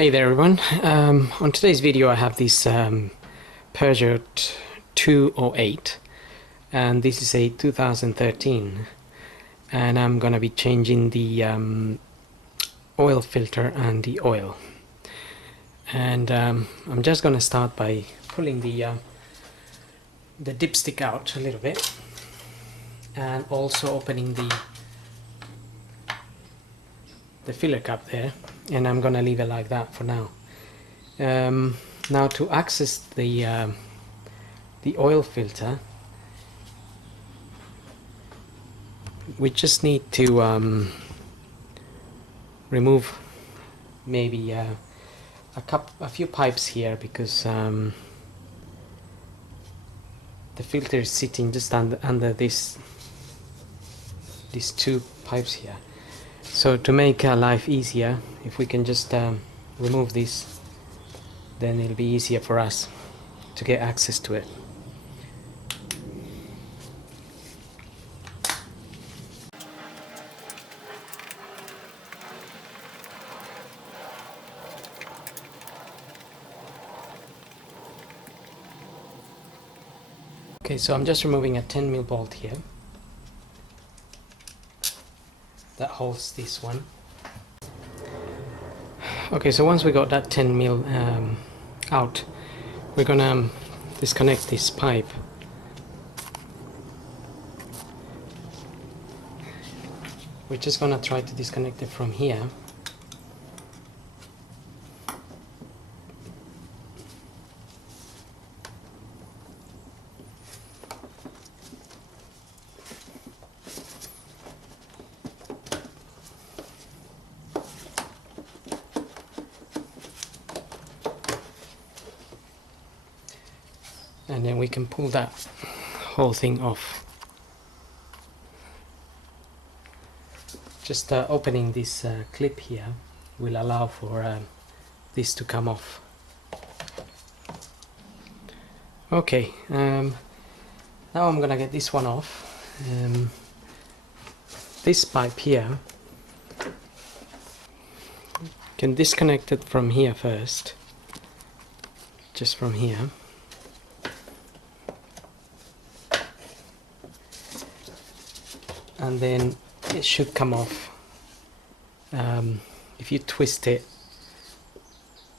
Hey there everyone, on today's video I have this Peugeot 208 and this is a 2013 and I'm gonna be changing the oil filter and the oil, and I'm just gonna start by pulling the dipstick out a little bit and also opening the filler cap there, and I'm gonna leave it like that for now. Now to access the oil filter, we just need to remove maybe a few pipes here, because the filter is sitting just under these two pipes here. So to make our life easier, if we can just remove this, then it'll be easier for us to get access to it. Okay, so I'm just removing a 10mm bolt here that holds this one. Okay, so once we got that 10mm out, we're gonna disconnect this pipe. We're just gonna try to disconnect it from here. And then we can pull that whole thing off. Just opening this clip here will allow for this to come off. Okay, now I'm gonna get this one off. This pipe here, you can disconnect it from here first, just from here. And then it should come off if you twist it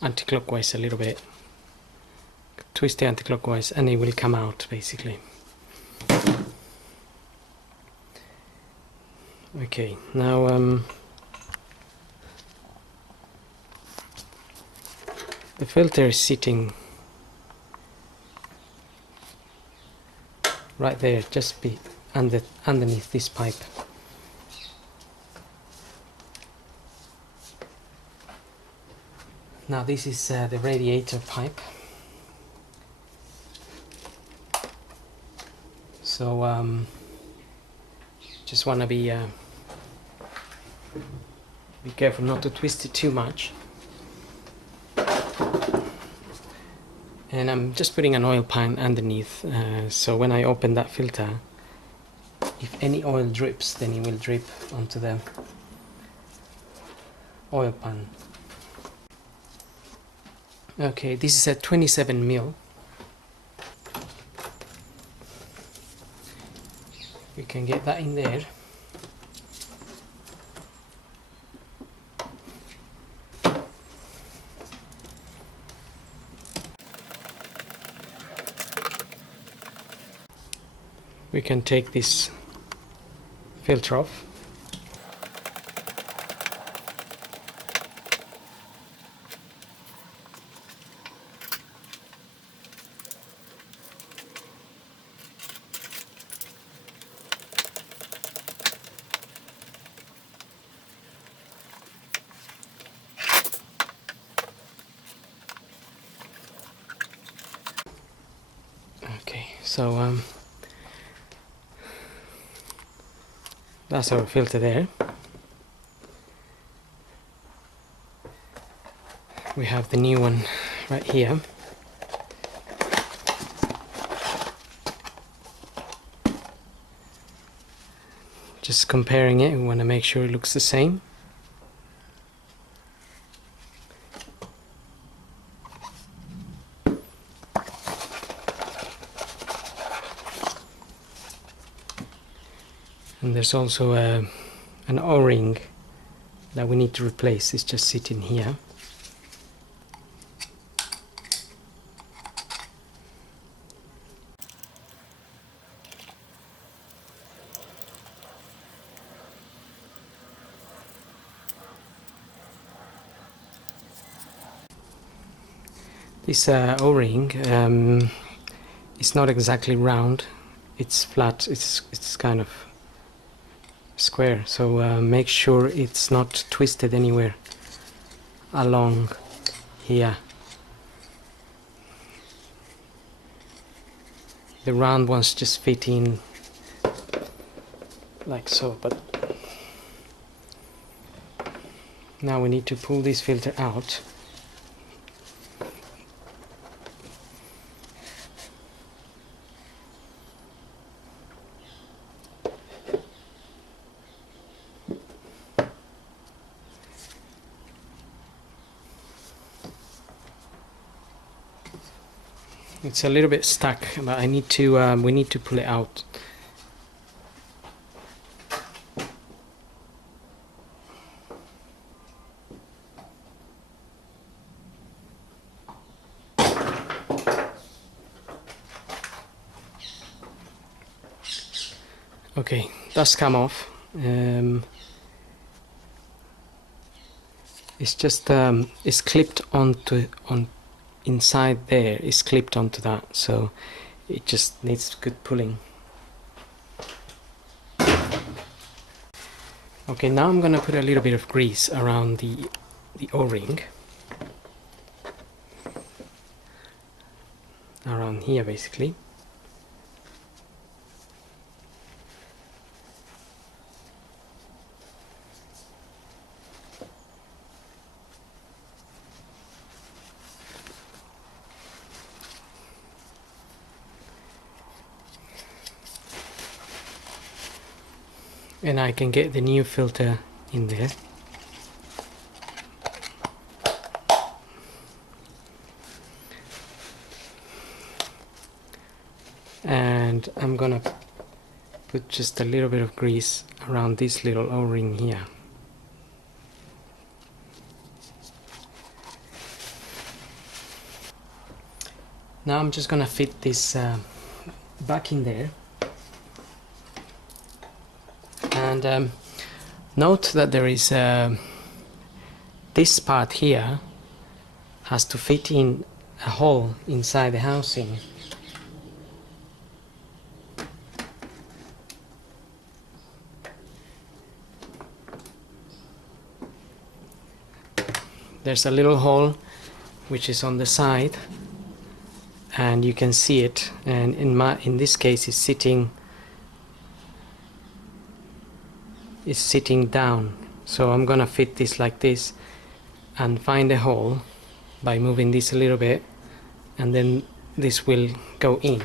anti-clockwise a little bit. Twist it anti-clockwise and it will come out basically. Okay, now the filter is sitting right there, just underneath this pipe. Now this is the radiator pipe. So just want to be careful not to twist it too much. And I'm just putting an oil pan underneath, so when I open that filter, if any oil drips, then it will drip onto the oil pan. Okay, this is a 27mm. We can get that in there. We can take this filter off. Okay, so that's our filter there. We have the new one right here. Just comparing it, we want to make sure it looks the same. And there's also an O-ring that we need to replace. It's just sitting here. This O-ring is not exactly round, it's flat, it's kind of square, so make sure it's not twisted anywhere along here. The round ones just fit in like so, but now we need to pull this filter out. It's a little bit stuck, but I need to we need to pull it out. Okay, that's come off. It's just it's clipped onto inside there. It's clipped onto that, so it just needs good pulling. Okay, now I'm gonna put a little bit of grease around the O-ring, around here basically. And I can get the new filter in there. And I'm gonna put just a little bit of grease around this little O-ring here. Now I'm just gonna fit this back in there. And note that there is this part here has to fit in a hole inside the housing. There's a little hole which is on the side, and you can see it, and in this case it's sitting down, so I'm gonna fit this like this and find a hole by moving this a little bit, and then this will go in.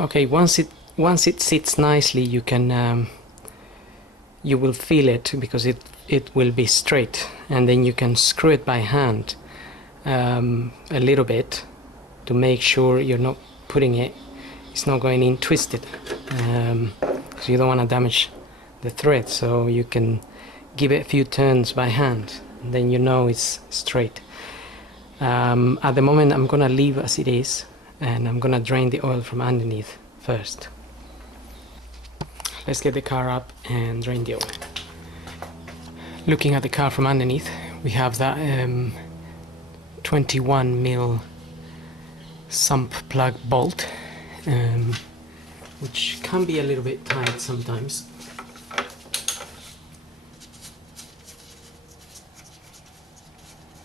Okay, once it sits nicely, you can you will feel it, because it will be straight, and then you can screw it by hand a little bit to make sure you're not putting it's not going in twisted, because you don't want to damage the thread. So you can give it a few turns by hand, and then you know it's straight. At the moment I'm gonna leave as it is, and I'm gonna drain the oil from underneath first. Let's get the car up and drain the oil. Looking at the car from underneath, we have that 21mm sump plug bolt, which can be a little bit tight sometimes.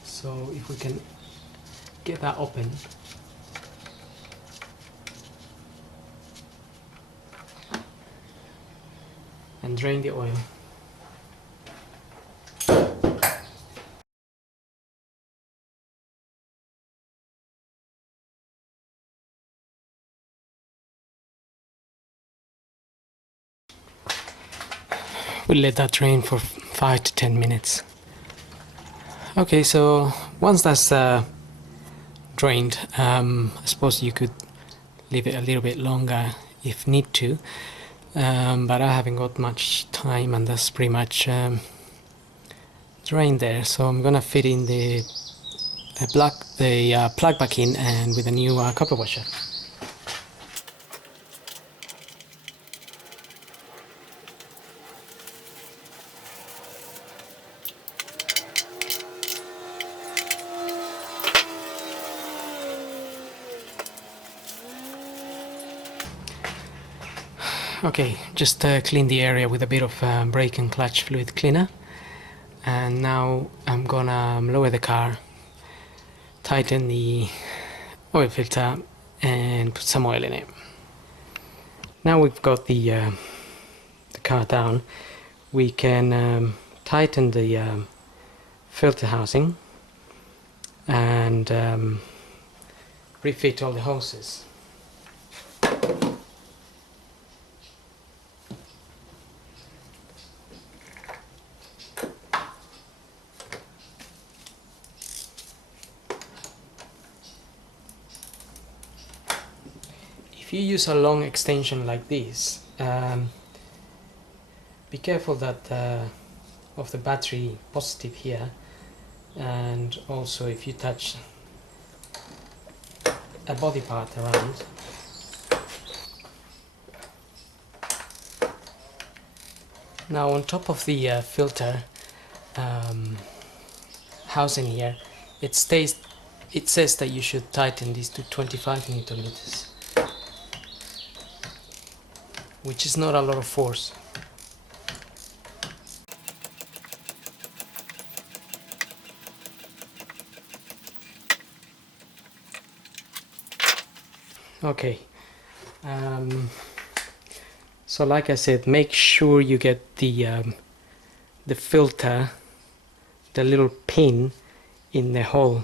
So if we can get that open, and drain the oil. we'll let that drain for 5 to 10 minutes. Okay, so once that's drained, I suppose you could leave it a little bit longer if need to, but I haven't got much time, and that's pretty much drained there. So I'm gonna fit in the plug back in, and with a new copper washer. Okay, just clean the area with a bit of brake and clutch fluid cleaner, and now I'm gonna lower the car, tighten the oil filter, and put some oil in it. Now we've got the car down, we can tighten the filter housing and refit all the hoses. If you use a long extension like this, be careful that of the battery positive here, and also if you touch a body part around, now on top of the filter housing here, it says that you should tighten this to 25 Newton meters, which is not a lot of force. Okay, so like I said, make sure you get the filter, the little pin in the hole,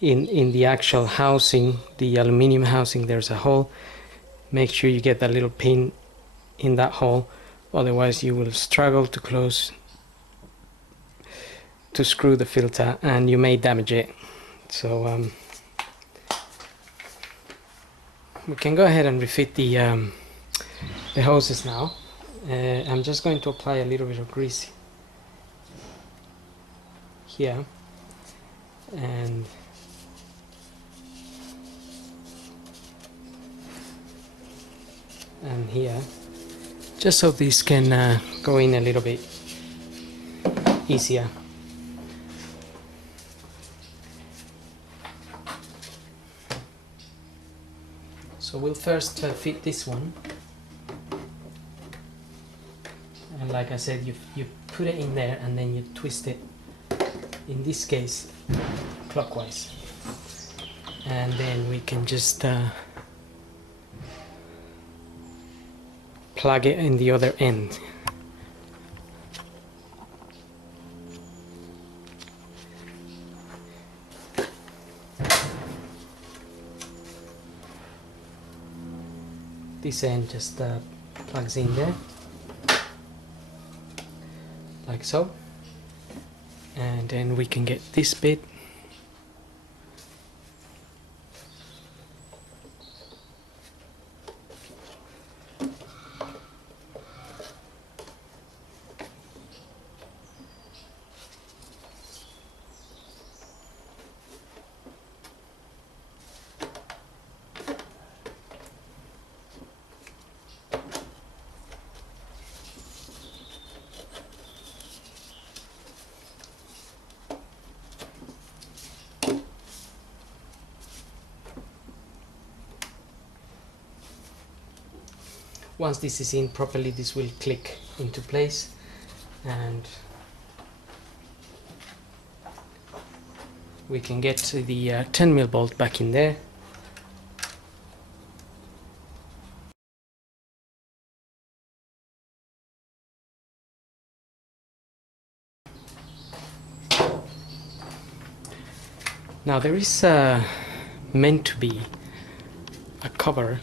in the actual housing, the aluminium housing. There's a hole. Make sure you get that little pin in that hole, otherwise you will struggle to screw the filter and you may damage it. So we can go ahead and refit the hoses now. I'm just going to apply a little bit of grease here and here, just so this can go in a little bit easier. So we'll first fit this one, and like I said, you put it in there and then you twist it, in this case clockwise, and then we can just plug it in the other end. This end just plugs in there, like so, and then we can get this bit once this is in properly, this will click into place, and we can get the 10mm bolt back in there. Now there is meant to be a cover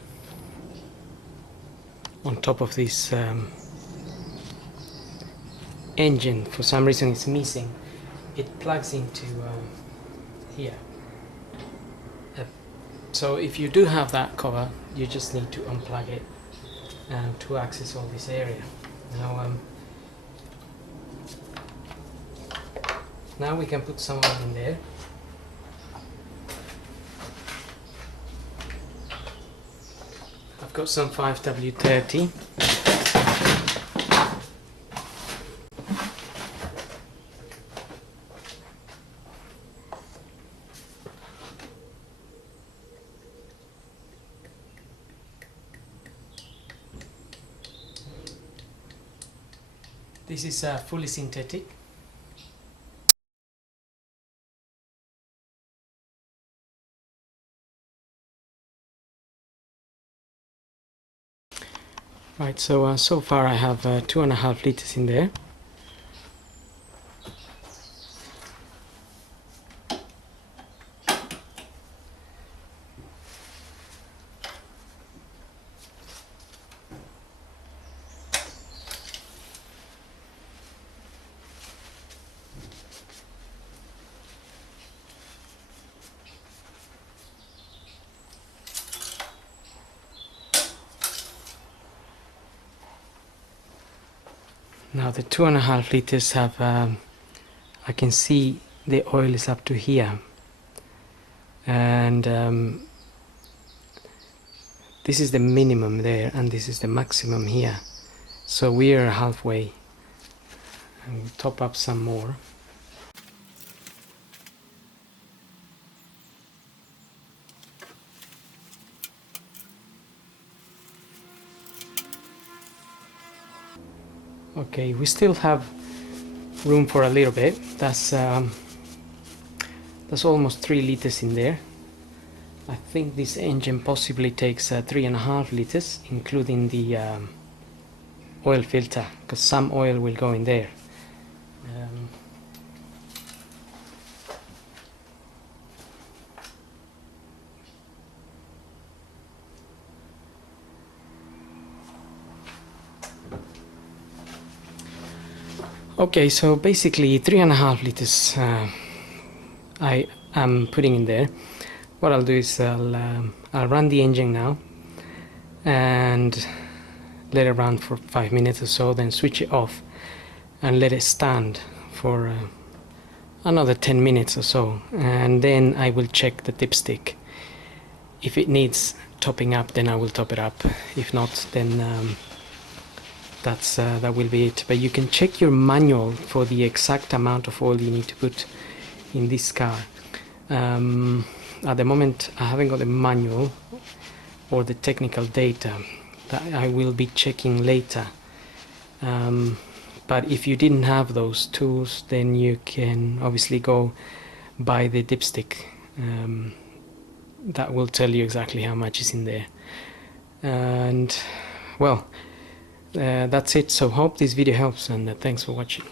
on top of this engine for some reason is missing, it plugs into here. So if you do have that cover, you just need to unplug it to access all this area. Now we can put some oil in there. I've got some 5W30. This is fully synthetic. Right, so far I have 2.5 liters in there. Now the 2.5 liters have, I can see the oil is up to here, and this is the minimum there and this is the maximum here, so we are halfway, and we'll top up some more. Okay, we still have room for a little bit. That's almost 3 liters in there. I think this engine possibly takes 3.5 liters, including the oil filter, because some oil will go in there. Okay, so basically 3.5 liters I am putting in there. What I'll do is I'll run the engine now and let it run for 5 minutes or so, then switch it off and let it stand for another 10 minutes or so, and then I will check the dipstick. If it needs topping up, then I will top it up. If not, then that will be it. But you can check your manual for the exact amount of oil you need to put in this car. At the moment I haven't got the manual or the technical data. That I will be checking later. But if you didn't have those tools, then you can obviously go buy the dipstick. That will tell you exactly how much is in there. And well, that's it. So hope this video helps, and thanks for watching.